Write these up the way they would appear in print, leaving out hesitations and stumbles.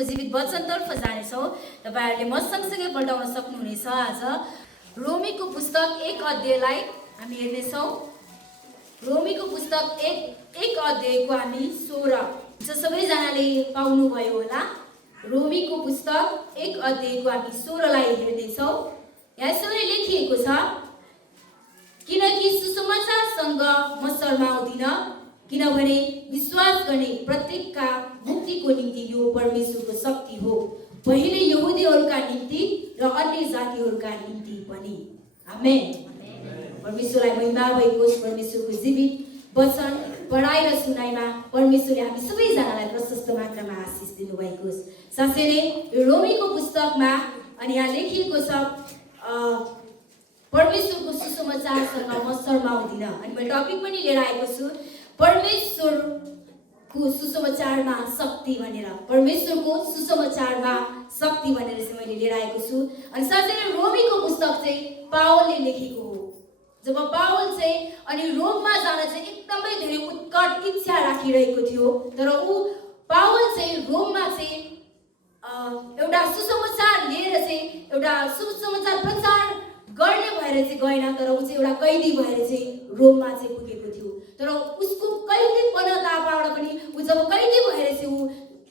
परमेश्वरको जीवित वचनतर्फ जानेछौँ। तपाईहरुले म सँगसँगै पल्टाउन सक्नुहुनेछ। आज रोमीको पुस्तक 1 अध्यायलाई हामी हेर्नेछौँ। रोमीको पुस्तक 1 अध्यायको हामी 16 सबैजनाले पाउनुभयो होला। रोमीको पुस्तक 1 अध्यायको हामी 16 लाई हेर्नेछौँ। यहाँ यसरी लेखिएको छ, किनकि सुसमाचारसँग म शर्माउँदिन, किनभने विश्वास गर्ने प्रत्येकका मुक्तिको निम्ति यो परमेश्वरको शक्ति हो, पहिले यहुदीहरूका निम्ति र अन्य जातिहरूका निम्ति पनि। आमेन। परमेश्वरलाई महिमा होस्। परमेश्वरको जीवित वचन पढाइ र सुनाइमा परमेश्वरले हामी सबैजनालाई प्रशस्त मात्रामा आशिष दिनुभएको होस्। साथै नै रोमीको पुस्तकमा अनि यहाँ लेखिएको छ, परमेश्वरको सुसमाचारसँग म शर्माउँदिन। अनि मैले टपिक पनि लिएर आएको छु, परमेश्वरको सुसमाचारमा शक्ति भनेर। परमेश्वरको सुसमाचारमा शक्ति भनेर चाहिँ मैले लिएर आएको छु। अनि साथै नै रोमीको पुस्तक चाहिँ पावलले लेखेको हो। जब पावल चाहिँ अनि रोममा जान चाहिँ एकदमै धेरै उत्कट इच्छा राखिरहेको थियो, तर पावल चाहिँ रोममा चाहिँ एउटा सुसमाचार लिएर चाहिँ एउटा सुसमाचार प्रचार गर्ने भएर चाहिँ गएन, तर ऊ चाहिँ एउटा कैदी भएर चाहिँ रोममा चाहिँ पुगेको थियो। तर उसको कैदीपन तापाबाट पनि ऊ जब कैदी भएर चाहिँ ऊ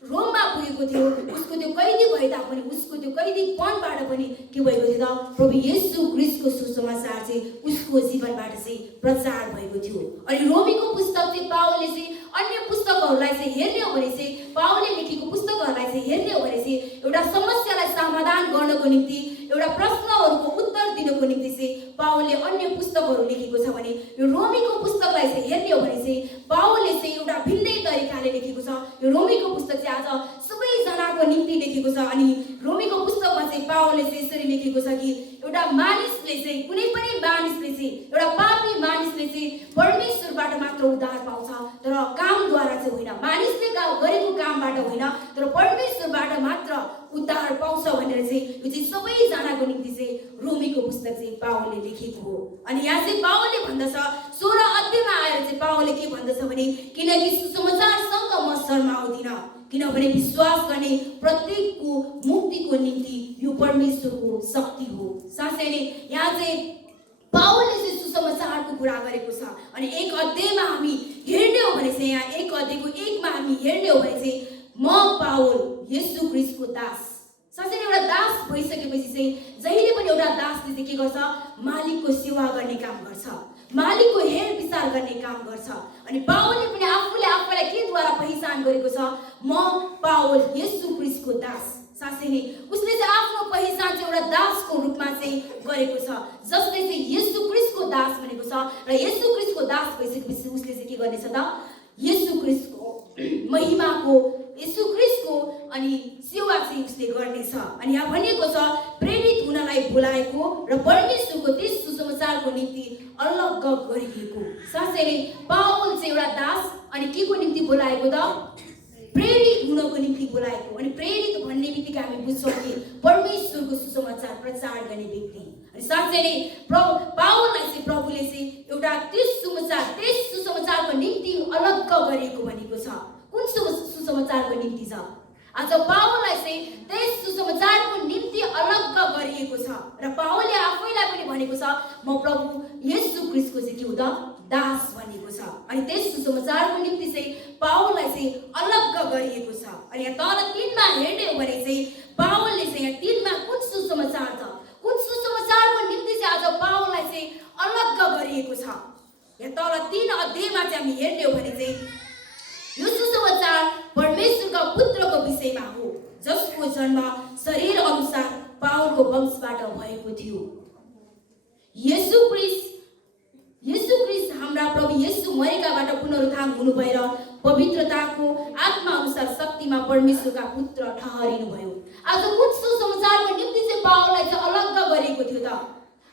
रोममा पुगेको थियो, उसको त्यो कैदी भए तापनि उसको त्यो कैदीपनबाट पनि के भएको थियो त, प्रभु येशू ख्रीष्टको सुसमाचार चाहिँ उसको जीवनबाट चाहिँ प्रचार भएको थियो। अनि रोमीको पुस्तक चाहिँ पावलले चाहिँ अन्य पुस्तकहरूलाई चाहिँ हेर्ने हो भने चाहिँ, पावलले लेखेको पुस्तकहरूलाई चाहिँ हेर्ने हो भने चाहिँ एउटा समस्यालाई समाधान गर्नको निम्ति, एउटा प्रश्नहरूको उत्तर दिनको निम्ति चाहिँ पावलले अन्य पुस्तकहरू लेखेको छ भने, यो रोमीको पुस्तकलाई चाहिँ हेर्ने हो भने चाहिँ पावलले चाहिँ एउटा भिन्नै तरिकाले लेखेको छ। यो रोमीको पुस्तक चाहिँ आज सबैजनाको निम्ति लेखेको छ। अनि रोमीको पुस्तकमा चाहिँ पावलले चाहिँ यसरी लेखेको छ कि एउटा मानिसले चाहिँ, कुनै पनि मानिसले चाहिँ, एउटा पापी मानिसले चाहिँ परमेश्वरबाट मात्र उद्धार पाउँछ, तर कामद्वारा चाहिँ होइन, मानिसले गरेको कामबाट होइन, तर परमेश्वरबाट मात्र उद्धार पाउँछ भनेर चाहिँ यो चाहिँ सबैजनाको निम्ति चाहिँ रोमीको पुस्तक चाहिँ पावलले लेखेको हो। अनि यहाँ चाहिँ पावलले भन्दछ, 16 अध्यायमा आएर चाहिँ पावलले के भन्दछ भने, किनकि सुसमाचारसँग म शर्माउँदिन, किनभने विश्वास गर्ने प्रत्येकको मुक्तिको निम्ति यो परमेश्वरको शक्ति हो। साथै नै यहाँ चाहिँ पावलले चाहिँ सुसमाचारको कुरा गरेको छ। अनि 1 अध्यायमा हामी हेर्ने हो भने चाहिँ, यहाँ 1 अध्यायको 1 मा हामी हेर्ने हो भने चाहिँ, म पावल येशू ख्रीष्टको दास। साथै नै एउटा दास भइसकेपछि चाहिँ जहिले पनि एउटा दासले चाहिँ के गर्छ, मालिकको सेवा गर्ने काम गर्छ, मालिकको हेरविचार गर्ने काम गर्छ। अनि पावलले पनि आफूलाई केद्वारा पहिचान गरेको छ, म पावल येशू ख्रीष्टको दास। साथै नै उसले चाहिँ आफ्नो पहिचान चाहिँ एउटा दासको रूपमा चाहिँ गरेको छ, जसले चाहिँ येशू ख्रीष्टको दास भनेको छ। र येशू ख्रीष्टको दास भइसकेपछि उसले चाहिँ के गर्नेछ त, येशू ख्रीष्टको महिमाको, येशू ख्रीष्टको अनि सेवा चाहिँ उसले गर्नेछ। अनि यहाँ भनिएको छ, प्रेरित हुनलाई बोलाएको र परमेश्वरको त्यस सुसमाचारको निम्ति अलग गरिएको। साथै नै पावल चाहिँ एउटा दास अनि के को निम्ति बोलाएको त, प्रेरित हुनको निम्ति बोलाएको। अनि प्रेरित भन्ने बित्तिकै हामी बुझ्छौँ कि परमेश्वरको सुसमाचार प्रचार गर्ने व्यक्ति। अनि साथै नै पावललाई चाहिँ प्रभुले चाहिँ एउटा त्यस सुसमाचारको निम्ति अलग गरिएको भनेको छ। कुन सुसमाचारको निम्ति छ? आज पावललाई चाहिँ त्यस सुसमाचारको निम्ति अलग गरिएको छ। र पावलले आफैलाई पनि भनेको छ, म प्रभु येशू ख्रीष्टको चाहिँ के हो त, दास भनेको छ। अनि त्यस सुसमाचारको निम्ति चाहिँ पावललाई चाहिँ अलग गरिएको छ। अनि यहाँ तल 3 मा हेर्ने हो भने चाहिँ पावलले चाहिँ यहाँ 3 मा कुन सुसमाचार छ, कुन सुसमाचारको निम्ति चाहिँ आज पावललाई चाहिँ अलग गरिएको छ। यहाँ तल 3 अध्यायमा चाहिँ हामी हेर्ने हो भने चाहिँ यो सुसमाचार परमेश्वरका पुत्रको विषयमा हो, जसको जन्म शरीर अनुसार पावलको वंशबाट भएको थियो। येशू ख्रीष्ट हाम्रा प्रभु येशू मरेकाबाट पुनरुत्थान हुनु भएर पवित्रताको आत्मा अनुसार शक्तिमा परमेश्वरका पुत्र ठहरिनु भयो। आज कुन सुसमाचारको निम्ति चाहिँ पावललाई चाहिँ अलग गरिएको थियो त?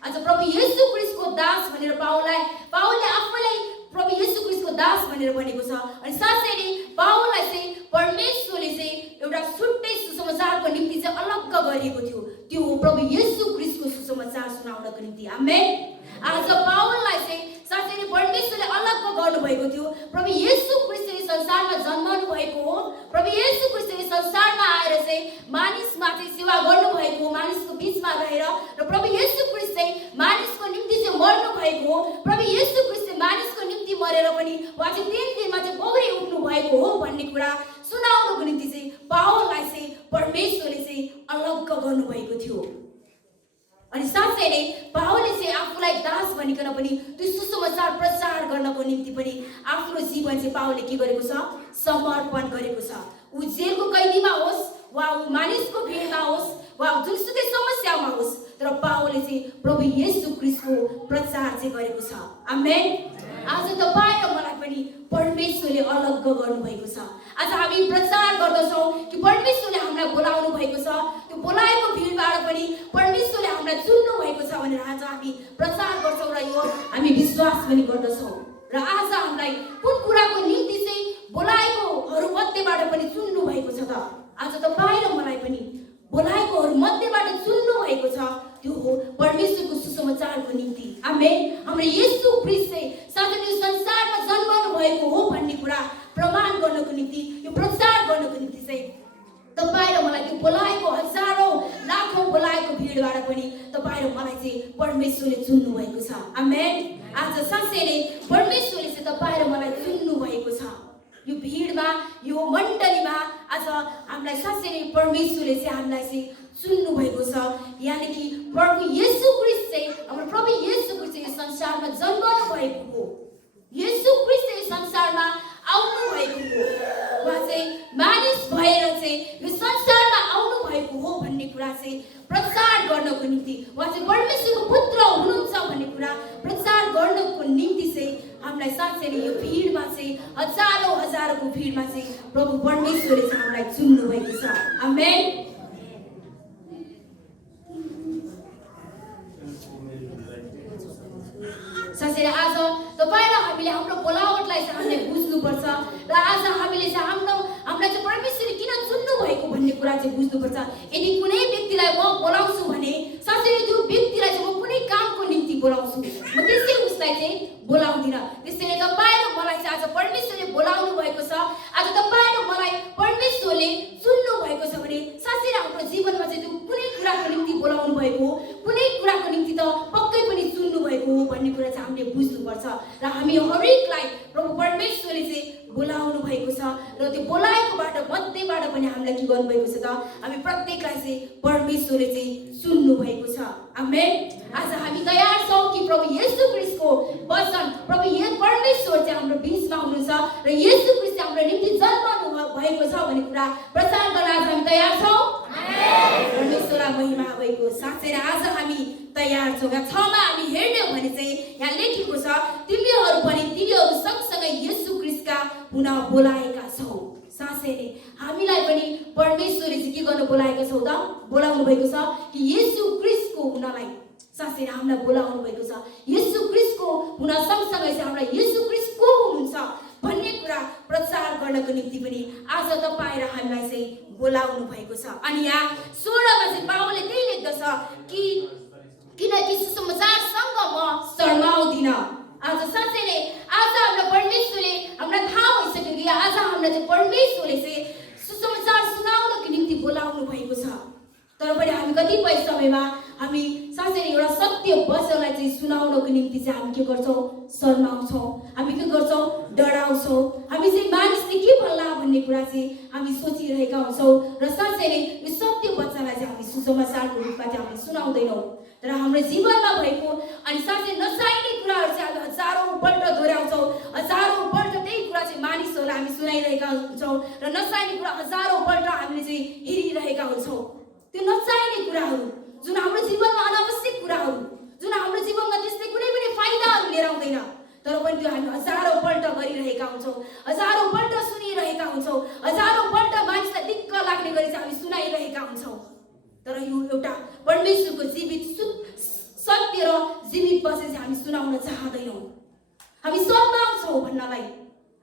आज प्रभु येशू ख्रीष्टको दास भनेर पावलले आफैलाई प्रभु येशू ख्रीष्टको दास भनेर भनेको छ। अनि साथै नै पावललाई चाहिँ परमेश्वरले चाहिँ एउटा छुट्टै सुसमाचारको निम्ति चाहिँ अलग गरिएको थियो, त्यो हो प्रभु येशू ख्रीष्टको सुसमाचार सुनाउनको निम्ति। आमेन। आज पावललाई चाहिँ साँच्चै नै परमेश्वरले अलग गर्नुभएको थियो। प्रभु येशू ख्रीष्टले संसारमा जन्मनु भएको हो। प्रभु येशू ख्रीष्टले संसारमा आएर चाहिँ मानिसमा चाहिँ सेवा गर्नुभएको हो, मानिसको बीचमा रहेर। र प्रभु येशू ख्रीष्ट चाहिँ मानिसको निम्ति चाहिँ मर्नु भएको हो। प्रभु येशू ख्रीष्टले मानिसको निम्ति मरेर पनि उहाँ चाहिँ 3 दिनमा चाहिँ पौडी उठ्नु भएको हो भन्ने कुरा सुनाउनुको निम्ति चाहिँ पावललाई चाहिँ परमेश्वरले चाहिँ अलग गर्नुभएको थियो। अनि साथै नै पावलले चाहिँ आफूलाई दास भनिकन पनि त्यो सुसमाचार प्रचार गर्नको निम्ति पनि आफ्नो जीवन चाहिँ पावलले के गरेको छ? समर्पण गरेको छ। ऊ जेलको कैदीमा होस् वा ऊ मानिसको भिडमा होस् वा जुनसुकै समस्यामा होस्, तर पावलले चाहिँ प्रभु येशू ख्रीष्टको प्रचार चाहिँ गरेको छ। आमेन। आज तपाईँ र मलाई पनि परमेश्वरले अलग गर्नुभएको छ। आज हामी प्रचार गर्दछौँ कि परमेश्वरले हामीलाई बोलाउनु भएको छ। त्यो बोलाएको भिडबाट पनि परमेश्वरले हामीलाई चुन्नु भएको छ भनेर आज हामी प्रचार गर्छौँ र यो हामी विश्वास पनि गर्दछौँ। र आज हामीलाई कुन कुराको निम्ति चाहिँ बोलाएकोहरू मध्येबाट पनि चुन्नु भएको छ त? आज तपाईँ र मलाई पनि बोलाएकोहरू मध्येबाट चुन्नु भएको छ। त्यो हो परमेश्वरको सुसमाचारको निम्ति। आमेन। हाम्रो येशू ख्रीष्ट चाहिँ साँच्चै नै संसारमा जन्मनु भएको हो भन्ने कुरा प्रमाण गर्नको निम्ति, यो प्रचार गर्नको निम्ति चाहिँ तपाईँ र मलाई त्यो बोलाएको हजारौँ लाखौँ बोलाएको भिडबाट पनि तपाईँ र मलाई चाहिँ परमेश्वरले चुन्नु भएको छ। आमेन। आज साँच्चै नै परमेश्वरले चाहिँ तपाईँ र मलाई चुन्नु भएको छ। यो भिडमा, यो मण्डलीमा आज हामीलाई साँच्चै नै परमेश्वरले चाहिँ हामीलाई चाहिँ चुन्नु भएको छ। यानि कि प्रभु येशू ख्रीष्ट चाहिँ हाम्रो प्रभु येशू ख्रीष्ट चाहिँ संसारमा जन्मनु भएको हो। येशू ख्रीष्ट चाहिँ संसारमा आउनु भएको हो। उहाँ चाहिँ मानिस भएर चाहिँ यो संसारमा आउनु भएको हो भन्ने कुरा चाहिँ प्रचार गर्नको निम्ति, उहाँ चाहिँ परमेश्वरको पुत्र हुनुहुन्छ भन्ने कुरा प्रचार गर्नको निम्ति चाहिँ हामीलाई साँच्चै नै यो भिडमा चाहिँ हजारौँको भिडमा चाहिँ प्रभु परमेश्वरले चाहिँ हामीलाई चुन्नु भएको छ। आमेन। साँच्चै नै आज तपाईँ र हामीले हाम्रो बोलावटलाई चाहिँ हामीले बुझ्नुपर्छ र आज हामीले चाहिँ हामीलाई चाहिँ परमेश्वरले किन चुन्नु भएको भन्ने कुरा चाहिँ बुझ्नुपर्छ। यदि कुनै व्यक्तिलाई म बोलाउँछु भने साँच्चै नै त्यो व्यक्तिलाई चाहिँ म कुनै कामको निम्ति बोलाउँछु, म त्यसै उसलाई चाहिँ बोलाउँदिनँ। त्यसैले तपाईँ र मलाई चाहिँ आज परमेश्वरले बोलाउनु भएको छ। आज तपाईँ र मलाई परमेश्वरले चुन्नु भएको छ भने साँच्चै नै हाम्रो जीवनमा चाहिँ त्यो कुनै कुराको निम्ति बोलाउनु भएको हो, कुनै कुराको निम्ति त पक्कै पनि चुन्नु भएको हो भन्ने कुरा चाहिँ हामीले बुझ्नुपर्छ। र हामी हरेकलाई प्रभु परमेश्वरले चाहिँ बोलाउनु भएको छ र त्यो बोलाएकोबाट मध्येबाट पनि हामीलाई के गर्नुभएको छ त? हामी प्रत्येकलाई चाहिँ परमेश्वरले चाहिँ चुन्नु भएको छ। आमेन। आज हामी तयार छौँ कि प्रभु येशू ख्रीष्टको वचन, प्रभु परमेश्वर चाहिँ हाम्रो बीचमा हुनुहुन्छ र येशू ख्रीष्ट हाम्रो निम्ति जन्मनु भएको छ भन्ने कुरा प्रचार गर्न आज हामी तयार छौँ। परमेश्वरलाई महिमा भएको। साँच्चै नै आज हामी तयार छौँ। यहाँ 6 मा हामी हेर्ने हो भने चाहिँ यहाँ लेखेको छ, तिमीहरू पनि तिनीहरू सँगसँगै येशू ख्रीष्टका हुन बोलाएका छौ। साँच्चै नै हामीलाई पनि परमेश्वरले चाहिँ के गर्न बोलाएका छौ त? बोलाउनु भएको छ कि येशू ख्रीष्टको हुनलाई साँच्चै नै हामीलाई बोलाउनु भएको छ। येशू ख्रीष्टको हुन सँगसँगै चाहिँ हामीलाई येशू ख्रीष्ट को हुनुहुन्छ भन्ने कुरा प्रचार गर्नको निम्ति पनि आज तपाईँ र हामीलाई चाहिँ बोलाउनु भएको छ। अनि यहाँ 16 मा चाहिँ पावलले त्यही लेख्दछ कि किनकि सुसमाचारसँग म शर्माउँदिन। आज साँच्चै नै आज हामीलाई परमेश्वरले हामीलाई थाहा भइसक्यो कि आज हामीलाई चाहिँ परमेश्वरले चाहिँ सुसमाचार सुनाउनको निम्ति बोलाउनु भएको छ। तर पनि हामी कतिपय समयमा हामी साँच्चै नै एउटा सत्य वचनलाई चाहिँ सुनाउनको निम्ति चाहिँ हामी के गर्छौँ? शर्माउँछौँ, हामी के गर्छौँ? डराउँछौँ। हामी चाहिँ मानिसले के भन्ला भन्ने कुरा चाहिँ हामी सोचिरहेका हुन्छौँ र साँच्चै नै यो सत्य वचनलाई चाहिँ हामी सुसमाचारको रूपमा चाहिँ हामी सुनाउँदैनौँ। तर हाम्रो जीवनमा भएको अनि साँच्चै नचाहिने कुराहरू चाहिँ हामी हजारौँपल्ट दोहोऱ्याउँछौँ, हजारौँपल्ट त्यही कुरा चाहिँ मानिसहरूलाई हामी सुनाइरहेका हुन्छौँ र नचाहिने कुरा हजारौँपल्ट हामीले चाहिँ हेरिरहेका हुन्छौँ। त्यो नचाहिने कुराहरू, जुन हाम्रो जीवनमा अनावश्यक कुराहरू, जुन हाम्रो जीवनमा त्यसले कुनै पनि फाइदाहरू लिएर आउँदैन, तर पनि त्यो हामी हजारौँपल्ट गरिरहेका हुन्छौँ, हजारौँपल्ट सुनिरहेका हुन्छौँ, हजारौँपल्ट मानिसलाई दिक्क लाग्ने गरी चाहिँ हामी सुनाइरहेका हुन्छौँ। तर यो एउटा परमेश्वरको जीवित सत्य र जीवित वचन चाहिँ हामी सुनाउन चाहँदैनौँ। हामी शर्माउँछौँ भन्नलाई,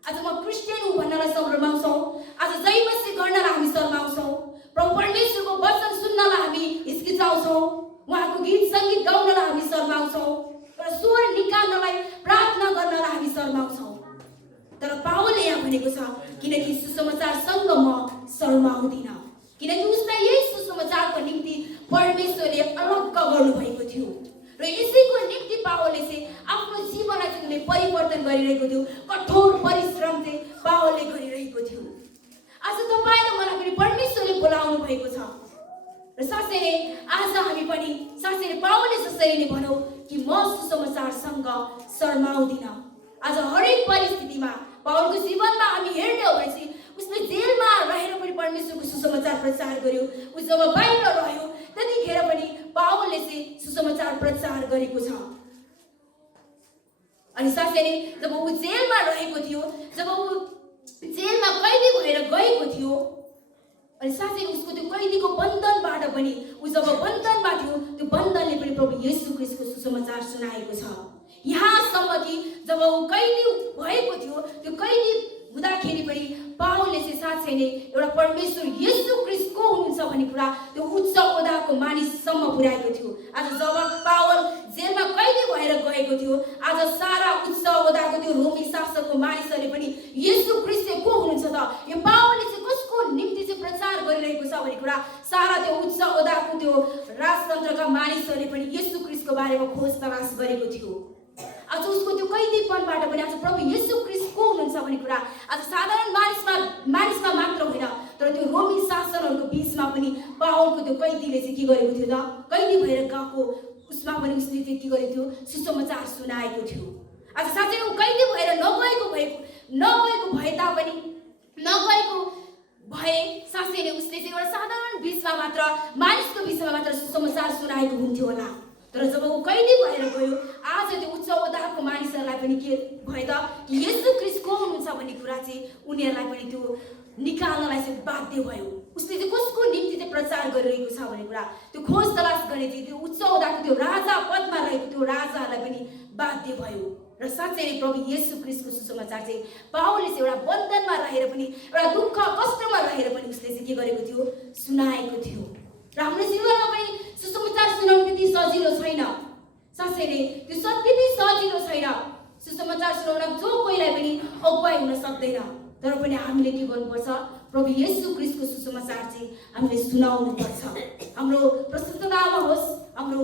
आज म क्रिस्चियन हुँ भन्नलाई शर्माउँछौँ, आज जयमस गर्नलाई हामी शर्माउँछौँ, प्रभु परमेश्वरको वचन सुन्नलाई हामी हिचकिचाउँछौँ, उहाँको गीत सङ्गीत गाउनलाई हामी शर्माउँछौँ। तर स्वर निकाल्नलाई प्रार्थना गर्नलाई हामी शर्माउँछौँ। तर पावलले यहाँ भनेको छ किनकि सुसमाचारसँग म शर्माउँदिन, किनकि उसलाई यही सुसमाचारको निम्ति परमेश्वरले अलग्ग गर्नुभएको थियो र यसैको निम्ति पावलले चाहिँ आफ्नो जीवनलाई चाहिँ परिवर्तन गरिरहेको थियो। कठोर परिश्रम चाहिँ पावलले गरिरहेको थियो। आज तपाईँ र मलाई पनि परमेश्वरले बोलाउनु भएको छ र साँच्चै नै आज हामी पनि साँच्चै नै पावलले जसरी नै भनौँ कि म सुसमाचारसँग शर्माउँदिन। आज हरेक परिस्थितिमा पावलको जीवनमा हामी हेर्ने हो भने चाहिँ उसले जेलमा रहेर पनि परमेश्वरको सुसमाचार प्रचार गर्यो। उ जब बाहिर रह्यो त्यतिखेर पनि पावलले चाहिँ सुसमाचार प्रचार गरेको छ। अनि साँच्चै नै जब ऊ जेलमा रहेको थियो, जब ऊ जेलमा कैदी भएर गएको थियो, अनि साँच्चै उसको त्यो कैदीको बन्धनबाट पनि ऊ जब बन्धनमा थियो त्यो बन्धनले पनि प्रभु येशू ख्रीष्टको सुसमाचार सुनाएको छ। यहाँसम्म कि जब ऊ कैदी भएको थियो त्यो कैदी हुँदाखेरि पनि पावलले चाहिँ साँच्चै नै एउटा परमेश्वर येशू ख्रीष्ट को हुनुहुन्छ भन्ने कुरा त्यो उच्च ओदाको मानिससम्म पुर्याएको थियो। आज जब पावल जेलमा कैदी भएर गएको थियो, आज सारा उच्च ओदाको त्यो रोमी शासकको मानिसहरूले पनि येशू ख्रीष्ट चाहिँ को हुनुहुन्छ त, यो पावलले चाहिँ कसको निम्ति चाहिँ प्रचार गरिरहेको छ भन्ने कुरा सारा त्यो उच्च ओदाको त्यो राजतन्त्रका मानिसहरूले पनि येशू ख्रीष्टको बारेमा खोज तलास गरेको थियो। आज उसको त्यो कैदीपनबाट पनि आज प्रभु येशू ख्रीष्ट को हुनुहुन्छ भन्ने कुरा आज साधारण मानिसमा मात्र होइन तर त्यो रोमी शासनहरूको बीचमा पनि पावलको त्यो कैदीले चाहिँ के गरेको थियो त, कैदी भएर गएको उसमा पनि उसले चाहिँ के गरेको थियो, सुसमाचार सुनाएको थियो। आज साँच्चै ऊ कैदी भएर नगएको भए तापनि नगएको भए साँच्चै नै उसले चाहिँ एउटा साधारण बीचमा मात्र मानिसको बीचमा मात्र सुसमाचार सुनाएको हुन्थ्यो होला। तर जब ऊ कैदी भएर गयो आज त्यो उच्च ओदाको मानिसहरूलाई पनि के भयो त कि येशू ख्रीष्ट को हुनुहुन्छ भन्ने कुरा चाहिँ उनीहरूलाई पनि त्यो निकाल्नलाई चाहिँ बाध्य भयो। उसले चाहिँ कसको निम्ति चाहिँ प्रचार गरिरहेको छ भन्ने कुरा त्यो खोज तलास गर्ने चाहिँ त्यो उच्च ओदाको त्यो राजा पदमा रहेको त्यो राजाहरूलाई पनि बाध्य भयो। र साँच्चै नै प्रभु येशू ख्रीष्टको सुसमाचार चाहिँ पावलले चाहिँ एउटा बन्धनमा रहेर पनि एउटा दुःख कष्टमा रहेर पनि उसले चाहिँ के गरेको थियो, सुनाएको थियो। र हाम्रो जीवनमा पनि सुसमाचार सुनाउनु त्यति सजिलो छैन। साँच्चै नै त्यो त्यति सजिलो छैन। सुसमाचार सुनाउन जो कोहीलाई पनि अगुवाई हुन सक्दैन। तर पनि हामीले के गर्नुपर्छ, प्रभु येशू ख्रीष्टको सुसमाचार चाहिँ हामीले सुनाउनु पर्छ। हाम्रो प्रशस्ततामा होस्, हाम्रो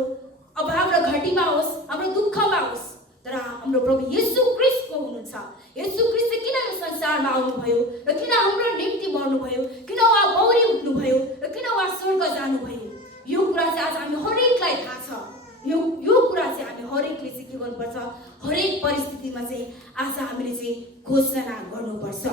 अभाव र घटीमा होस्, हाम्रो दुःखमा होस्, तर हाम्रो प्रभु येशू ख्रीष्ट को हुनुहुन्छ। येशू ख्रीष्ट किन यो संसारमा आउनुभयो र किन हाम्रो निम्ति मर्नुभयो, किन उहाँ बौरी उठ्नुभयो र किन उहाँ स्वर्ग जानुभयो, यो कुरा चाहिँ आज हामी हरेकलाई थाहा छ। यो कुरा चाहिँ हामी हरेकले चाहिँ के गर्नुपर्छ, हरेक परिस्थितिमा चाहिँ आज हामीले चाहिँ घोषणा गर्नुपर्छ।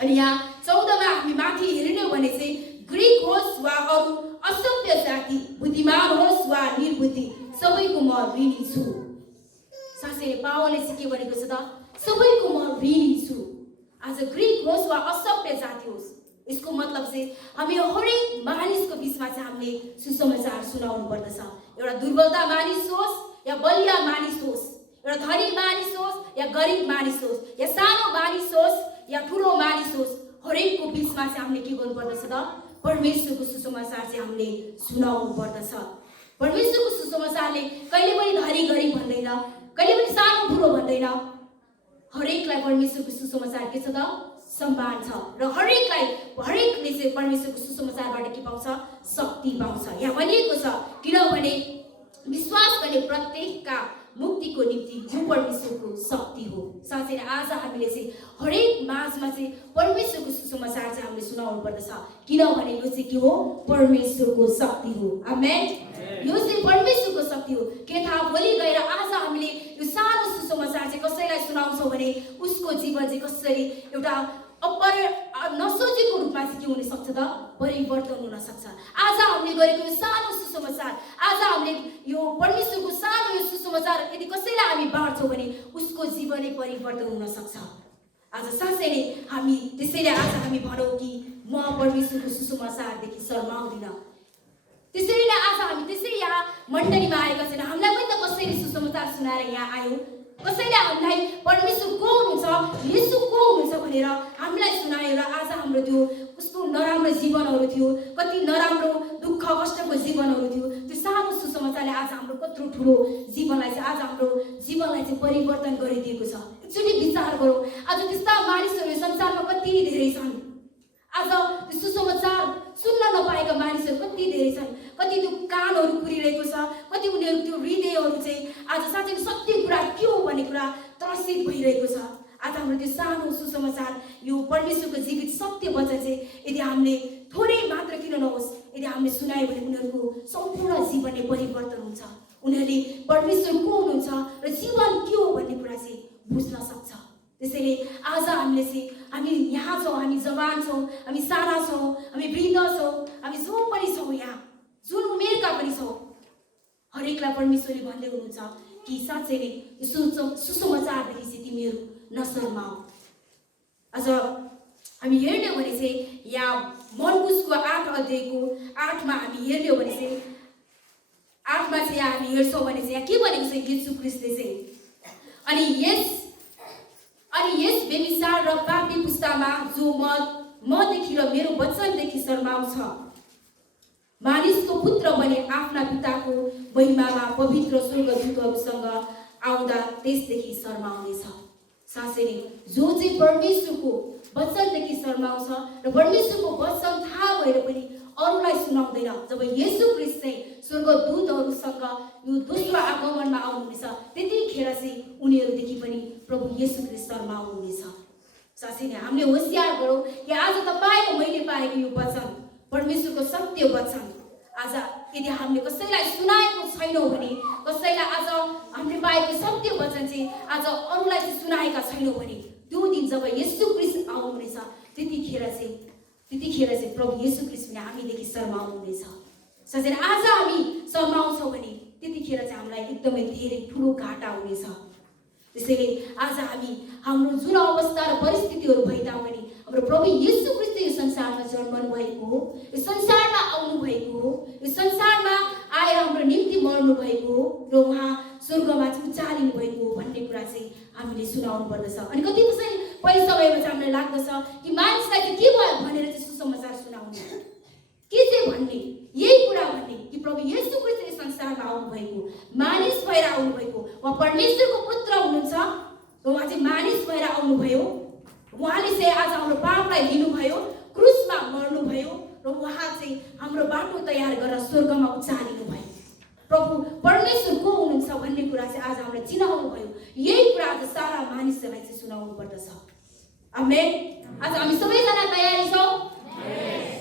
अनि यहाँ 14मा हामी माथि हेर्ने भने चाहिँ ग्रीक होस् वा अरू असभ्य जाति, बुद्धिमान होस् वा निर्बुद्धि, सबैको म ऋणी छु। साँच्चै पावलले चाहिँ के भनेको छ त, सबैको म ऋणी छु। आज ग्रीक होस् वा असभ्य जाति होस्, यसको मतलब चाहिँ हामी हरेक मानिसको बिचमा चाहिँ हामीले सुसमाचार सुनाउनु पर्दछ। एउटा दुर्बलता मानिस होस् या बलिया मानिस होस्, एउटा धनी मानिस होस् या गरिब मानिस होस्, या सानो मानिस होस् या ठुलो मानिस होस्, हरेकको बिचमा चाहिँ हामीले के गर्नु पर्दछ त, परमेश्वरको सुसमाचार चाहिँ हामीले सुनाउनु पर्दछ। परमेश्वरको सुसमाचारले कहिले पनि धनी गरिब भन्दैन, कहिले पनि सानो ठुलो भन्दैन। हरेकलाई परमेश्वरको सुसमाचार के छ त, सम्मान छ। र हरेकले चाहिँ परमेश्वरको सुसमाचारबाट के पाउँछ, शक्ति पाउँछ। यहाँ भनिएको छ किनभने विश्वास गर्ने प्रत्येकका मुक्तिको निम्ति यो परमेश्वरको शक्ति हो। साँच्चै नै आज हामीले चाहिँ हरेक माझमा चाहिँ परमेश्वरको सुसमाचार चाहिँ हामीले सुनाउनु पर्दछ, किनभने यो चाहिँ के हो, परमेश्वरको शक्ति हो। आमेन। यो चाहिँ परमेश्वरको शक्ति हो। के थाहा, भोलि गएर आज हामीले यो सानो सुसमाचार चाहिँ कसैलाई सुनाउँछौँ भने उसको जीवन चाहिँ कसरी एउटा नसोचेको रूपमा चाहिँ के हुन सक्छ त, परिवर्तन हुन सक्छ। आज हामीले गरेको यो सानो सुसमाचार, आज हामीले यो परमेश्वरको सानो यो सुसमाचार यदि कसैलाई हामी बाँड्छौँ भने उसको जीवनै परिवर्तन हुन सक्छ। आज साँच्चै नै हामी त्यसैले आज हामी भनौँ कि म परमेश्वरको सुसमाचारदेखि शर्माउँदिन। त्यसरी नै आज हामी त्यसै यहाँ मण्डलीमा आएका छैन, हामीलाई पनि त कसैले सुसमाचार सुनाएर यहाँ आयो, कसैले हामीलाई परमेश्वर को हुनुहुन्छ, येशू को हुनुहुन्छ भनेर हामीलाई सुनायो। र आज हाम्रो त्यो कस्तो नराम्रो जीवनहरू थियो, कति नराम्रो दुःख कष्टको जीवनहरू थियो, त्यो सानो सुसमाचारले आज हाम्रो कत्रो ठुलो जीवनलाई चाहिँ आज हाम्रो जीवनलाई चाहिँ परिवर्तन गरिदिएको छ। एकचोटि विचार गरौँ, आज त्यस्ता मानिसहरू संसारमा कति धेरै छन्। आज त्यो सुसमाचार सुन्न नपाएका मानिसहरू कति धेरै छन्। कति त्यो कानहरू पुरिरहेको छ, कति उनीहरू त्यो हृदयहरू चाहिँ आज साँच्चै सत्य कुरा के हो भन्ने कुरा त्रसित भइरहेको छ। आज हाम्रो त्यो सानो सुसमाचार, यो परमेश्वरको जीवित सत्य वचन चाहिँ यदि हामीले थोरै मात्र किन नहोस्, यदि हामीले सुनायो भने उनीहरूको सम्पूर्ण जीवन नै परिवर्तन हुन्छ। उनीहरूले परमेश्वर को हुनुहुन्छ र जीवन के हो भन्ने कुरा चाहिँ बुझ्न सक्छ। त्यसैले आज हामीले चाहिँ हामी यहाँ छौँ, हामी जवान छौँ, हामी साना छौँ, हामी वृद्ध छौँ, हामी जो पनि छौँ, यहाँ जुन उमेरका पनि छौँ, हरेकलाई परमेश्वरले भन्दै हुनुहुन्छ कि साँच्चै नै सुसमाचारदेखि चाहिँ तिमीहरू नशर्माऊ। आज हामी हेर्ने हो भने चाहिँ यहाँ मर्कुसको 8 अध्यायको 8मा हामी हेर्ने हो भने चाहिँ 8मा चाहिँ यहाँ हामी हेर्छौँ भने चाहिँ यहाँ के भनेको छ यीशु ख्रीष्टले चाहिँ, अनि यस बेमिसार र पापी पुस्तामा जो मदेखि र मेरो वचनदेखि शर्माउँछ, मानिसको पुत्र बने आफ्ना पिताको महिमामा पवित्र स्वर्गदूतहरूसँग आउँदा त्यसदेखि शर्माउनेछ। साँच्चै नै जो चाहिँ परमेश्वरको वचनदेखि शर्माउँछ र परमेश्वरको वचन थाहा भएर पनि अरूलाई सुनाउँदैन, जब येशू ख्रीष्ट चाहिँ स्वर्गदूतहरूसँग यो दोस्रो आगमनमा आउनुहुनेछ, त्यतिखेर चाहिँ उनीहरूदेखि पनि प्रभु येशू ख्रीष्ट शर्माउनुहुनेछ। साँच्चै नै हामीले होसियार गरौँ कि आज तपाईँ र मैले पाएको यो वचन, परमेश्वरको सत्य वचन, आज यदि हामीले कसैलाई सुनाएको छैनौँ भने, कसैलाई आज हामीले पाएको सत्य वचन चाहिँ आज अरूलाई चाहिँ सुनाएका छैनौँ भने, त्यो दिन जब येशू ख्रीष्ट आउनुहुनेछ त्यतिखेर चाहिँ प्रभु येशू ख्रीष्ट पनि हामीदेखि शर्माउनुहुनेछ। साँच्चै आज हामी शर्माउँछौँ भने त्यतिखेर चाहिँ हामीलाई एकदमै धेरै ठुलो घाटा हुनेछ। त्यसैले आज हाम्रो जुन अवस्था र परिस्थितिहरू भए तापनि हाम्रो प्रभु येशू ख्रीष्ट यो संसारमा जन्मनु भएको हो, यो संसारमा आउनु भएको हो, यो संसारमा आएर हाम्रो निम्ति मर्नु भएको हो र उहाँ स्वर्गमा चाहिँ उचालिनु भएको हो भन्ने कुरा चाहिँ हामीले सुनाउनु पर्दछ। अनि कति पहिलो समयमा चाहिँ हामीलाई लाग्दछ कि मानिसलाई चाहिँ के भयो भनेर चाहिँ सुसमाचार सुनाउने, के चाहिँ भन्ने, यही कुरा भन्ने कि प्रभु येशू ख्रीष्ट यो संसारमा आउनु भएको, मानिस भएर आउनु भएको, उहाँ परमेश्वरको पुत्र हुनुहुन्छ र उहाँ चाहिँ मानिस भएर आउनुभयो। उहाँले चाहिँ आज हाम्रो पापलाई लिनुभयो, क्रुसमा मर्नुभयो र उहाँ चाहिँ हाम्रो बाटो तयार गरेर स्वर्गमा उचालिनु भयो। प्रभु परमेश्वर को हुनुहुन्छ भन्ने कुरा चाहिँ आज हामीलाई चिनाउनु भयो। यही कुरा आज सारा मानिसहरूलाई चाहिँ सुनाउनु पर्दछ। आमेन। आज हामी सबैजना तयारी छौँ?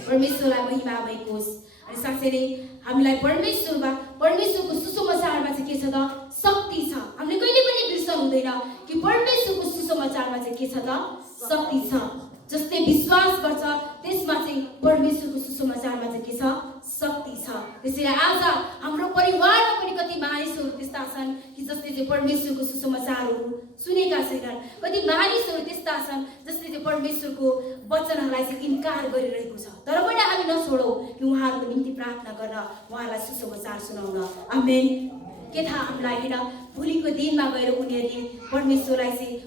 परमेश्वरलाई महिमा भएको होस्। अनि साँच्चै नै हामीलाई परमेश्वरको सुसमाचारमा चाहिँ के छ त? शक्ति छ। हामीले कहिले पनि बिर्सनु हुँदैन कि परमेश्वरको सुसमाचारमा चाहिँ के छ त? शक्ति छ। जसले विश्वास गर्छ त्यसमा चाहिँ परमेश्वरको सुसमाचारमा चाहिँ के छ? शक्ति छ। त्यसैले आज हाम्रो परिवारमा पनि कति मानिसहरू त्यस्ता छन् कि जसले चाहिँ परमेश्वरको सुसमाचारहरू सुनेका छैनन्। कति मानिसहरू त्यस्ता छन् जसले चाहिँ परमेश्वरको वचनहरूलाई चाहिँ इन्कार गरिरहेको छ। तर पनि हामी नछोडौँ कि उहाँहरूको निम्ति प्रार्थना गर्न, उहाँलाई सुसमाचार सुनाउन। आमेन। के थाहा हामीलाई होइन, भोलिको दिनमा गएर उनीहरूले परमेश्वरलाई चाहिँ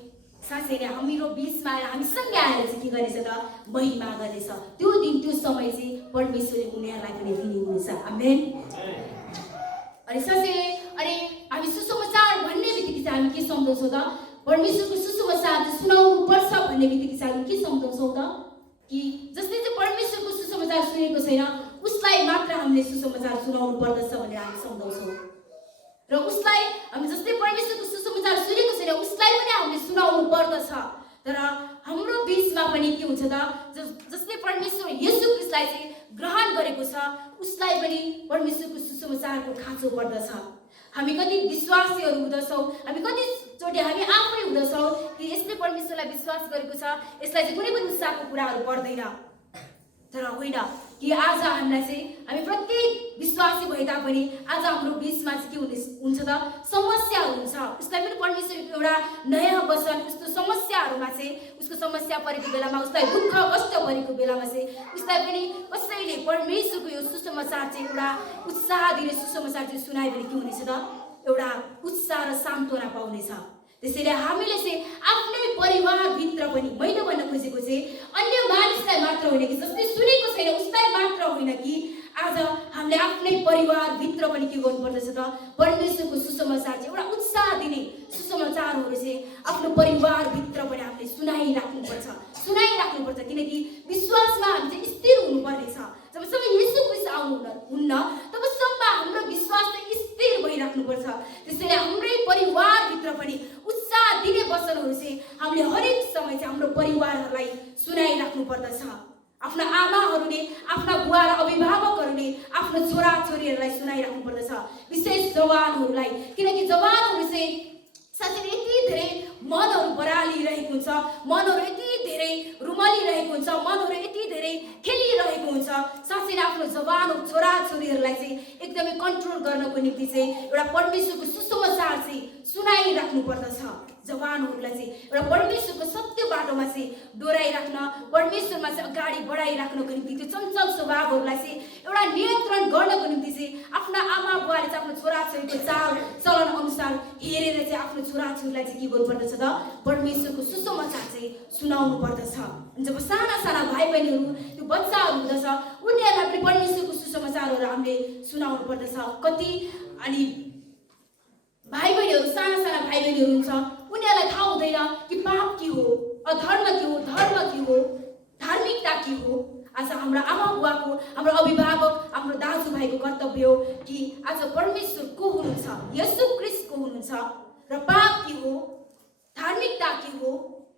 साँच्चै नै हाम्रो बिचमा आएर हामीसँगै आएर चाहिँ के गरेछ त? महिमा गर्नेछ। त्यो दिन त्यो समय चाहिँ परमेश्वरले उनीहरूलाई पनि दिनुहुनेछ। आमेन। अनि साँच्चै हामी सुसमाचार भन्ने बित्तिकै चाहिँ हामी के सम्झाउँछौँ त? परमेश्वरको सुसमाचार चाहिँ सुनाउनु पर्छ भन्ने बित्तिकै चाहिँ हामी के सम्झाउँछौँ त? कि जसले चाहिँ परमेश्वरको सुसमाचार सुनेको छैन उसलाई मात्र हामीले सुसमाचार सुनाउनु पर्दछ भनेर हामी सम्झाउँछौँ। र उसलाई हामी जसले परमेश्वरको सुसमाचार सुनेको छैन उसलाई पनि हामीले सुनाउनु पर्दछ। तर हाम्रो बिचमा पनि के हुन्छ त? जसले परमेश्वर येशू ख्रीष्टलाई चाहिँ ग्रहण गरेको छ उसलाई पनि परमेश्वरको सुसमाचारको खाँचो पर्दछ। हामी कति विश्वासीहरू हुँदछौँ, हामी कतिचोटि हामी आफै हुँदछौँ कि यसले परमेश्वरलाई विश्वास गरेको छ, यसलाई चाहिँ कुनै पनि उत्साहको कुराहरू पर्दैन। तर होइन कि आज हामीलाई चाहिँ हामी प्रत्येक विश्वासी भए तापनि आज हाम्रो बिचमा चाहिँ के हुन्छ त? समस्याहरू हुन्छ। उसलाई पनि परमेश्वरको एउटा नयाँ वचन उसको समस्याहरूमा चाहिँ उसको समस्या परेको बेलामा, उसलाई दुःख कष्ट परेको बेलामा चाहिँ उसलाई पनि कसैले परमेश्वरको यो सुसमाचार चाहिँ एउटा उत्साह दिने सुसमाचार चाहिँ सुनायो भने के हुनेछ त? एउटा उत्साह र सान्त्वना पाउनेछ। त्यसैले हामीले चाहिँ आफ्नै परिवारभित्र पनि, मैले भन्न खोजेको चाहिँ अन्य मानिसलाई मात्र होइन कि जसले सुनेको छैन उसलाई मात्र होइन कि आज हामीले आफ्नै परिवारभित्र पनि के गर्नुपर्दछ त परमेश्वरको सुसमाचार चाहिँ एउटा उत्साह दिने सुसमाचारहरू चाहिँ आफ्नो परिवारभित्र पनि हामीले सुनाइराख्नुपर्छ किनकि विश्वासमा हामी चाहिँ स्थिर हुनुपर्ने छ। जबसम्म येशू ख्रीष्ट आउनुहुन्न तबसम्म हाम्रो विश्वास चाहिँ स्थिर भइराख्नुपर्छ। त्यसैले हाम्रै परिवारभित्र पनि उत्साह दिने वचनहरू चाहिँ हामीले हरेक समय चाहिँ हाम्रो परिवारहरूलाई सुनाइराख्नुपर्दछ। आफ्ना आमाहरूले आफ्ना बुवा र अभिभावकहरूले आफ्नो छोराछोरीहरूलाई सुनाइराख्नुपर्दछ, विशेष जवानहरूलाई, किनकि जवानहरू चाहिँ साथै यति धेरै मनहरू बरालिरहेको हुन्छ, मनहरू यति धेरै रुमलिरहेको हुन्छ, मनहरू यति धेरै खेलिरहेको हुन्छ। साथै आफ्नो जवान छोराछोरीहरूलाई चाहिँ एकदमै कन्ट्रोल गर्नको निम्ति चाहिँ एउटा परमेश्वरको सुसमाचार चाहिँ सुनाइराख्नुपर्दछ। जवानहरूलाई चाहिँ एउटा परमेश्वरको सत्य बाटोमा चाहिँ डोराइराख्न, परमेश्वरमा चाहिँ अगाडि बढाइराख्नको निम्ति त्यो चञ्चल स्वभावहरूलाई चाहिँ एउटा नियन्त्रण गर्नको निम्ति चाहिँ आफ्ना आमा बुवाले चाहिँ आफ्नो छोराछोरीको चाल चलन अनुसार हेरेर चाहिँ आफ्नो छोराछोरीलाई चाहिँ के गर्नुपर्दछ त परमेश्वरको सुसमाचार चाहिँ सुनाउनु पर्दछ। जब साना साना भाइ बहिनीहरू त्यो बच्चाहरू हुँदछ उनीहरूलाई पनि परमेश्वरको सुसमाचारहरू हामीले सुनाउनु पर्दछ। कति अनि भाइ बहिनीहरू साना साना भाइ बहिनीहरू हुन्छ उनीहरूलाई थाहा हुँदैन कि पाप के हो, अधर्म के हो, धर्म के हो, धार्मिकता के हो। आज हाम्रो आमा बुवाको, हाम्रो अभिभावक, हाम्रो दाजुभाइको कर्तव्य हो कि आज परमेश्वर को हुनुहुन्छ, येशू ख्रीष्ट को हुनुहुन्छ र पाप के हो, धार्मिकता के हो,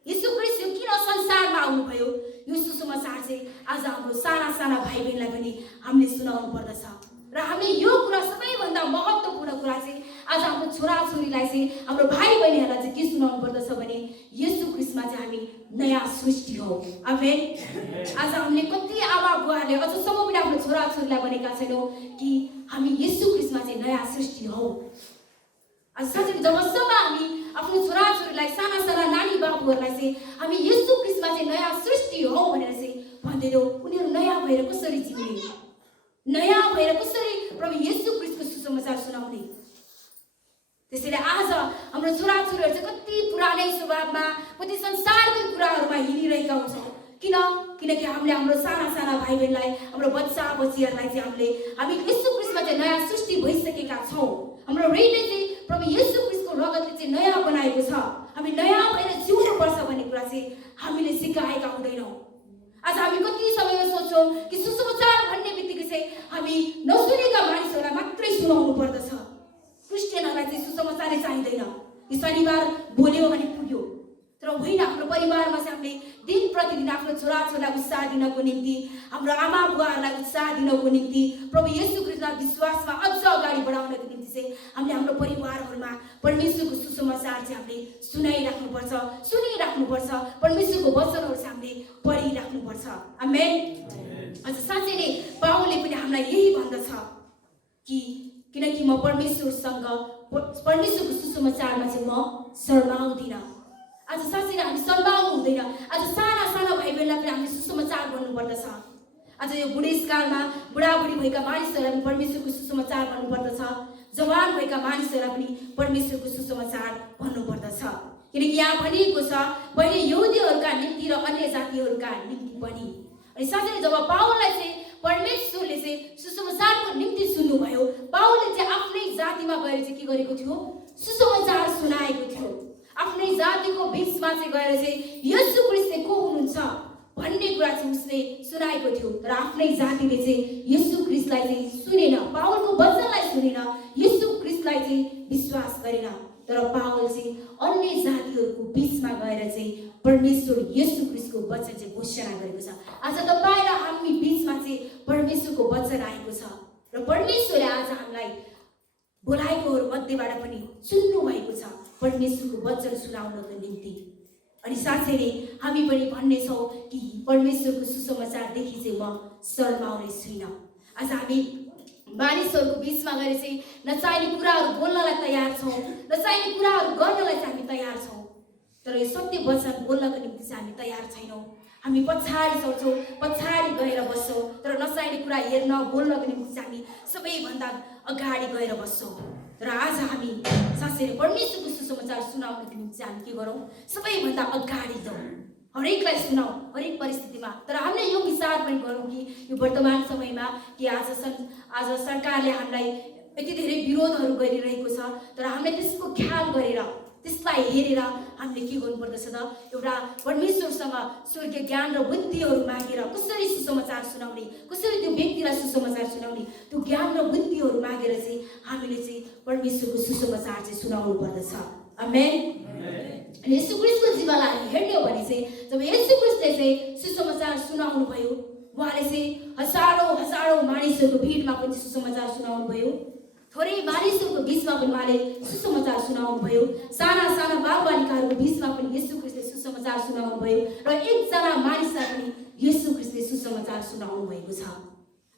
येशू ख्रीष्ट किन संसारमा आउनुभयो, यो सुसमाचार चाहिँ आज हाम्रो साना साना भाइ बहिनीलाई पनि हामीले सुनाउनु पर्दछ। र हामीले यो कुरा सबैभन्दा महत्त्वपूर्ण कुरा चाहिँ आज हाम्रो छोराछोरीलाई चाहिँ हाम्रो भाइ बहिनीहरूलाई चाहिँ के सुनाउनु पर्दछ भने येशू ख्रीष्टमा चाहिँ हामी नयाँ सृष्टि हौ। आमेन। आज हामीले कति आमा बुवाहरूले अझसम्म पनि आफ्नो छोराछोरीलाई भनेका छैनौँ कि हामी येशू ख्रीष्टमा चाहिँ नयाँ सृष्टि हौ। आज साँच्चै जबसम्म हामी आफ्नो छोराछोरीलाई साना साना नानी बाबुहरूलाई चाहिँ हामी येशू ख्रीष्टमा चाहिँ नयाँ सृष्टि हौ भनेर चाहिँ भन्दैनौँ, उनीहरू नयाँ भएर कसरी जिउने, नयाँ भएर कसरी प्रभु येशू ख्रीष्टको सुसमाचार सुनाउने। त्यसैले आज हाम्रो छोराछोरीहरू चाहिँ कति पुरानै स्वभावमा, कति संसारकै कुराहरूमा हिँडिरहेका हुन्छौँ। किनकि हामीले हाम्रो साना साना भाइ बहिनीलाई, हाम्रो बच्चा बच्चीहरूलाई चाहिँ हामी येशू ख्रीष्टमा चाहिँ नयाँ सृष्टि भइसकेका छौँ। हाम्रो हृदय चाहिँ प्रभु येशू ख्रीष्टको रगतले चाहिँ नयाँ बनाएको छ। हामी नयाँ भएर जिउनुपर्छ भन्ने कुरा चाहिँ हामीले सिकाएका हुँदैनौँ। आज हामी कति समयमा सोच्छौँ कि सुसमाचार भन्ने बित्तिकै चाहिँ हामी नसुनेका मानिसहरूलाई मात्रै सुनाउनु पर्दछ, क्रिस्चियनहरूलाई चाहिँ सुसमाचारै चाहिँदैन, यो शनिबार बोल्यो भने पुग्यो। तर होइन, हाम्रो परिवारमा चाहिँ हामीले दिन प्रतिदिन आफ्नो छोराछोरीलाई उत्साह दिनको निम्ति, हाम्रो आमा बुवाहरूलाई उत्साह दिनको निम्ति, प्रभु येशू ख्रीष्टमा विश्वासमा अझ अगाडि बढाउनको निम्ति चाहिँ हामीले हाम्रो परिवारहरूमा परमेश्वरको सुसमाचार चाहिँ हामीले सुनिराख्नुपर्छ। परमेश्वरको वचनहरू चाहिँ हामीले पढिराख्नुपर्छ। आमेन। अझ साँच्चै नै पावलले पनि हामीलाई यही भन्दछ कि किनकि म परमेश्वरको सुसमाचारमा चाहिँ म शर्माउँदिनँ। आज साँच्चै नै हामी शर्माउनु हुँदैन। आज साना साना भाइ बहिनीलाई पनि हामीले सुसमाचार भन्नुपर्दछ। आज यो बुढेसकालमा बुढाबुढी भएका मानिसहरूलाई पनि परमेश्वरको सुसमाचार भन्नुपर्दछ। जवान भएका मानिसहरूलाई पनि परमेश्वरको सुसमाचार भन्नुपर्दछ। किनकि यहाँ भनिएको छ पहिले यहुदीहरूका निम्ति र अन्य जातिहरूका निम्ति पनि। अनि साथै जब पावललाई चाहिँ परमेश्वरले चाहिँ सुसमाचारको निम्ति सुन्नुभयो, पावलले चाहिँ आफ्नै जातिमा गएर चाहिँ के गरेको थियो, सुसमाचार सुनाएको थियो। आफ्नै जातिको बिचमा चाहिँ गएर चाहिँ येशू ख्रीष्ट को हुनुहुन्छ भन्ने कुरा चाहिँ उसले सुनाएको थियो। तर आफ्नै जातिले चाहिँ येशू ख्रीष्टलाई चाहिँ सुनेन, पावलको वचनलाई सुनेन, येशू ख्रीष्टलाई चाहिँ विश्वास गरेन। तर पावल चाहिँ अन्य जातिहरूको बिचमा गएर चाहिँ परमेश्वर येशू ख्रीष्टको वचन चाहिँ घोषणा गरेको छ। आज तपाईँ र हामी बिचमा चाहिँ परमेश्वरको वचन आएको छ र परमेश्वरले आज हामीलाई बोलाएकोहरू मध्येबाट पनि सुन्नु भएको छ परमेश्वरको वचन सुनाउनको निम्ति। अनि साथै नै हामी पनि भन्ने छौँ कि परमेश्वरको सुसमाचारदेखि चाहिँ म शर्माउने छुइनँ। आज हामी मानिसहरूको बिचमा गएर चाहिँ नचाहिने कुराहरू बोल्नलाई तयार छौँ, नचाहिने कुराहरू गर्नलाई चाहिँ हामी तयार छौँ। तर यो सत्य वचन बोल्नको निम्ति चाहिँ हामी तयार छैनौँ। हामी पछाडि सर्छौँ, पछाडि गएर बस्छौँ। तर नचाहिने कुरा हेर्न बोल्नको निम्ति चाहिँ हामी सबैभन्दा अगाडि गएर बस्छौँ। तर आज हामी साँच्चै परमेश्वरको सुसमाचार सुनाउनको निम्ति हामी के गरौँ, सबैभन्दा अगाडि जाउँ, हरेकलाई सुनाऊ, हरेक परिस्थितिमा। तर हामीले यो विचार पनि गरौँ कि यो वर्तमान समयमा कि आज सरकारले हामीलाई यति धेरै विरोधहरू गरिरहेको छ, तर हामीले त्यसको ख्याल गरेर त्यसलाई हेरेर हामीले के गर्नुपर्दछ त, एउटा परमेश्वरसँग स्वर्गीय ज्ञान र बुद्धिहरू मागेर कसरी सुसमाचार सुनाउने, कसरी त्यो व्यक्तिलाई सुसमाचार सुनाउने, त्यो ज्ञान र बुद्धिहरू मागेर चाहिँ हामीले चाहिँ परमेश्वरको सुसमाचार चाहिँ सुनाउनु पर्दछ। आमेन। अनि येशू ख्रीष्टको जीवनलाई हामी हेर्ने हो भने चाहिँ जब येशू ख्रीष्टले चाहिँ सुसमाचार सुनाउनु भयो, उहाँले चाहिँ हजारौं मानिसहरूको भिडमा पनि सुसमाचार सुनाउनु भयो, थोरै मानिसहरूको बीचमा पनि उहाँले सुसमाचार सुनाउनु भयो, साना बालबालिकाहरूको बीचमा पनि येशू ख्रीष्टले सुसमाचार सुनाउनु भयो, र एकजना मानिसलाई पनि येशू ख्रीष्टले सुसमाचार सुनाउनु भएको छ।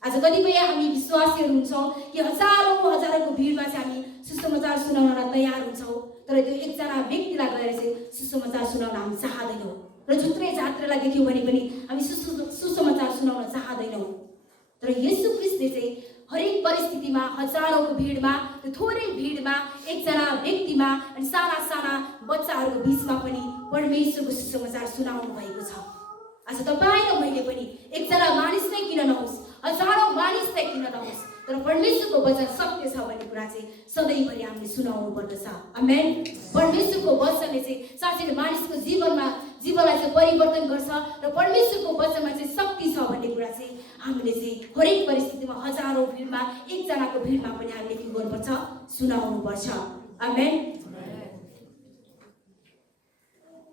आज कतिपय हामी विश्वासीहरू हुन्छौँ कि हजारौंको भिडमा चाहिँ हामी सुसमाचार सुनाउन तयार हुन्छौँ, तर त्यो एकजना व्यक्तिलाई गएर चाहिँ सुसमाचार सुनाउन हामी चाहदैनौँ, र झुत्रै जात्रेलाई देख्यौँ भने पनि हामी सुसमाचार सुनाउन चाहदैनौँ। तर येशू ख्रीष्टले चाहिँ हरेक परिस्थितिमा हजारौंको भिडमा, त्यो थोरै भिडमा, एकजना व्यक्तिमा अनि साना बच्चाहरूको बीचमा पनि परमेश्वरको सुसमाचार सुनाउनु भएको छ। आज तपाईँ र मैले पनि एकजना मानिस नै किन नहोस्, हजारौं मानिस नै किन नहोस्, तर परमेश्वरको वचन सत्य छ भन्ने कुरा चाहिँ सधैँभरि हामीले सुनाउनु पर्दछ। आमेन। परमेश्वरको वचनले चाहिँ साँच्चै मानिसको जीवनलाई चाहिँ परिवर्तन गर्छ, र परमेश्वरको वचनमा चाहिँ शक्ति छ भन्ने कुरा चाहिँ हामीले चाहिँ हरेक परिस्थितिमा हजारौं भिडमा, एकजनाको भिडमा पनि हामीले के गर्नुपर्छ, सुनाउनु पर्छ। आमेन।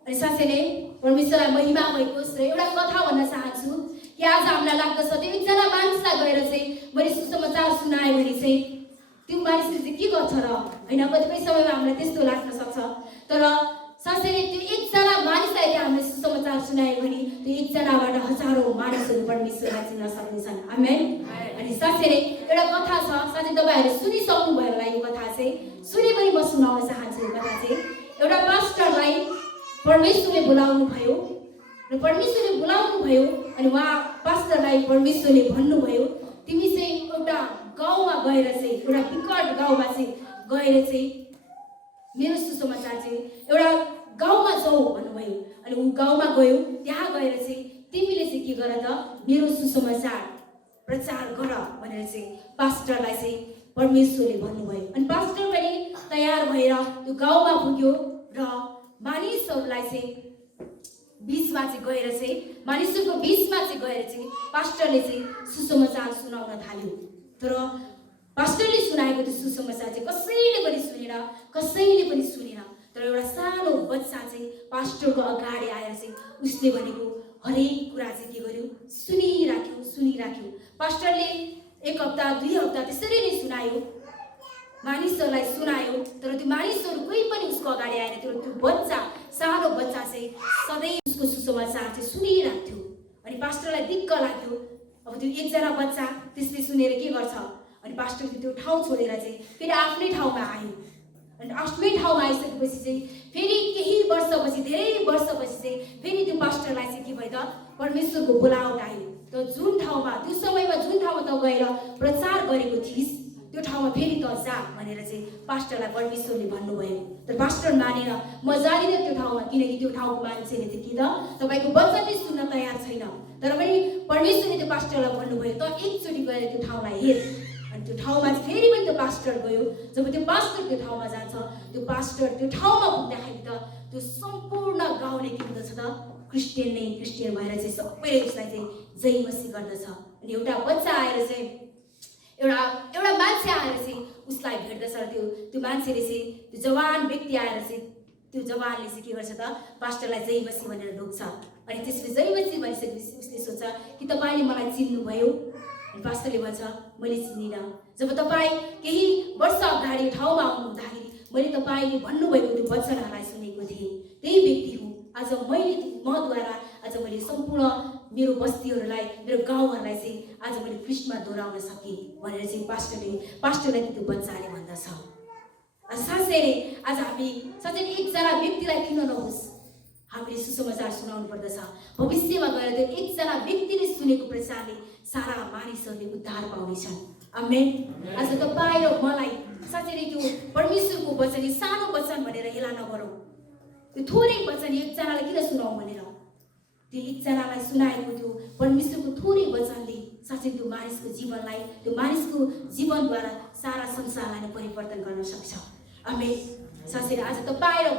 अनि साँच्चै नै परमेश्वरलाई महिमा होस्। र एउटा कथा भन्न चाहन्छु कि आज हामीलाई लाग्दछ त्यो एकजना मानिसलाई गएर चाहिँ मैले सुसमाचार सुनाएँ भने चाहिँ त्यो मानिसले चाहिँ के गर्छ र, होइन, कतिपय समयमा हामीलाई त्यस्तो लाग्न सक्छ, तर साँच्चै नै त्यो एकजना मानिसलाई चाहिँ हामीले सुसमाचार सुनायो भने त्यो एकजनाबाट हजारौं मानिसहरू परमेश्वरलाई चिन्न सक्नेछन्। आमेन। अनि साँच्चै नै एउटा कथा छ, साँच्चै तपाईँहरूले सुनिसक्नु भयो होला यो कथा चाहिँ, सुने पनि म सुनाउन चाहन्छु। यो कथा चाहिँ एउटा पास्टरलाई परमेश्वरले बोलाउनु भयो, र परमेश्वरले बोलाउनु भयो अनि उहाँ पास्टरलाई परमेश्वरले भन्नुभयो तिमी चाहिँ एउटा गाउँमा गएर चाहिँ, एउटा विकट गाउँमा चाहिँ गएर चाहिँ मेरो सुसमाचार चाहिँ एउटा गाउँमा जाऊ भन्नुभयो। अनि ऊ गाउँमा गयो, त्यहाँ गएर चाहिँ तिमीले चाहिँ के गर त, मेरो सुसमाचार प्रचार गर भनेर चाहिँ पास्टरलाई चाहिँ परमेश्वरले भन्नुभयो। अनि पास्टर पनि तयार भएर त्यो गाउँमा पुग्यो र मानिसहरूलाई चाहिँ बीचमा चाहिँ गएर चाहिँ मानिसहरूको बीचमा चाहिँ गएर चाहिँ पास्टरले चाहिँ सुसमाचार सुनाउन थाल्यो। तर पास्टरले सुनाएको त्यो सुसमाचार चाहिँ कसैले पनि सुनेन। तर एउटा सानो बच्चा चाहिँ पास्टरको अगाडि आएर चाहिँ उसले भनेको हरेक कुरा चाहिँ के गर्यो, सुनिराख्यो। पास्टरले 1 हप्ता 2 हप्ता त्यसरी नै सुनायो, मानिसहरूलाई सुनायो, तर त्यो मानिसहरू कोही पनि उसको अगाडि आएन। त्यो बच्चा, सानो बच्चा चाहिँ सधैँ उसको सुसमाचार चाहिँ सुनिराख्थ्यो। अनि पास्टरलाई दिक्क लाग्यो, अब त्यो एकजना बच्चा त्यसले सुनेर के गर्छ, अनि पास्टरले त्यो ठाउँ छोडेर चाहिँ फेरि आफ्नै ठाउँमा आयो। अनि आफ्नै ठाउँमा आइसकेपछि चाहिँ फेरि केही वर्षपछि, धेरै वर्षपछि चाहिँ फेरि त्यो पास्टरलाई चाहिँ के भयो त, परमेश्वरको बोलावट आयो। त्यो जुन ठाउँमा, त्यो समयमा जुन ठाउँमा त गएर प्रचार गरेको थिइस् त्यो ठाउँमा फेरि त जा भनेर चाहिँ पास्टरलाई परमेश्वरले भन्नुभयो। तर पास्टर मानेन, म जादिनँ त्यो ठाउँमा, किनकि त्यो ठाउँको मान्छेले चाहिँ कि त तपाईँको वचनले सुन्न तयार छैन। तर पनि परमेश्वरले त्यो पास्टरलाई भन्नुभयो त एकचोटि गएर त्यो ठाउँलाई हेर। अनि त्यो ठाउँमा चाहिँ फेरि पनि त्यो पास्टर गयो। जब त्यो पास्टर त्यो ठाउँमा जान्छ, त्यो पास्टर त्यो ठाउँमा पुग्दाखेरि त त्यो सम्पूर्ण गाउँले के हुँदछ त, क्रिस्चियन भएर चाहिँ सबैले उसलाई चाहिँ जयमसी गर्दछ। अनि एउटा बच्चा आएर चाहिँ एउटा मान्छे आएर चाहिँ उसलाई भेट्दछ, र त्यो मान्छेले चाहिँ त्यो जवान व्यक्ति आएर चाहिँ त्यो जवानले चाहिँ के गर्छ त, पास्टरलाई जयमसी भनेर ढोक्छ। अनि त्यसले जयमसी भनिसकेपछि उसले सोच्छ कि तपाईँले मलाई चिन्नुभयो। अनि पास्टरले भन्छ मैले चिनिनँ। जब तपाईँ केही वर्ष अगाडि ठाउँमा आउनुहुँदाखेरि मैले तपाईँले भन्नुभएको त्यो वचनहरूलाई सुनेको थिएँ, त्यही व्यक्ति हुँ। आज मद्वारा आज मैले सम्पूर्ण मेरो बस्तीहरूलाई, मेरो गाउँहरूलाई चाहिँ आज मैले ख्रीष्टमा दोहोऱ्याउन सकेँ भनेर चाहिँ पास्टरलाई त्यो बच्चाले भन्दछ। साँच्चै नै आज हामी साँच्चै एकजना व्यक्तिलाई किन नहोस्, हामीले सुसमाचार सुनाउनु पर्दछ। भविष्यमा गएर त्यो एकजना व्यक्तिले सुनेको प्रचारले सारा मानिसहरूले उद्धार पाउनेछन्। आमेन। आज तपाईँ र मलाई साँच्चै नै त्यो परमेश्वरको वचन, सानो वचन भनेर हेला नगरौँ। त्यो थोरै वचन एकजनालाई किन सुनाउँ भनेर, त्यो एकजनालाई सुनाएको त्यो परमेश्वरको थोरै वचनले साँच्चै त्यो मानिसको जीवनलाई, त्यो मानिसको जीवनद्वारा सारा संसारलाई नै परिवर्तन गर्न सक्छ। आमेन। साथै आज तपाईँ र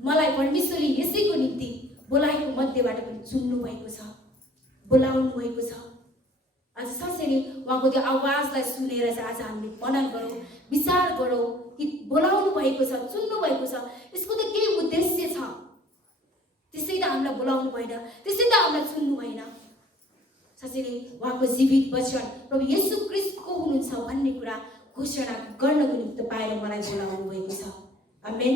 मलाई परमेश्वरले यसैको निम्ति बोलाएको मध्येबाट पनि चुन्नु भएको छ, बोलाउनु भएको छ। आज साँच्चै नै उहाँको त्यो आवाजलाई सुनेर चाहिँ आज हामीले मनन गरौँ, विचार गरौँ कि बोलाउनु भएको छ, चुन्नु भएको छ, यसको त केही उद्देश्य छ। त्यसै त हामीलाई बोलाउनु भएन, त्यसै त हामीलाई चुन्नु भएन। साँच्चै नै उहाँको जीवित वचन प्रभु येशू ख्रीष्टको हुनुहुन्छ भन्ने कुरा घोषणा गर्नको निम्ति तपाईँ र मलाई बोलाउनु भएको छ। आमेन।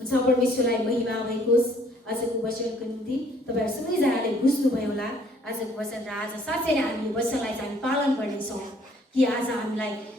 हुन्छ, परमेश्वरलाई महिमा भएको होस्। आजको वचनको निम्ति तपाईँहरू सबैजनाले बुझ्नुभयो होला आजको वचन। र आज साँच्चै नै हामी वचनलाई चाहिँ हामी पालन गर्नेछौँ कि आज हामीलाई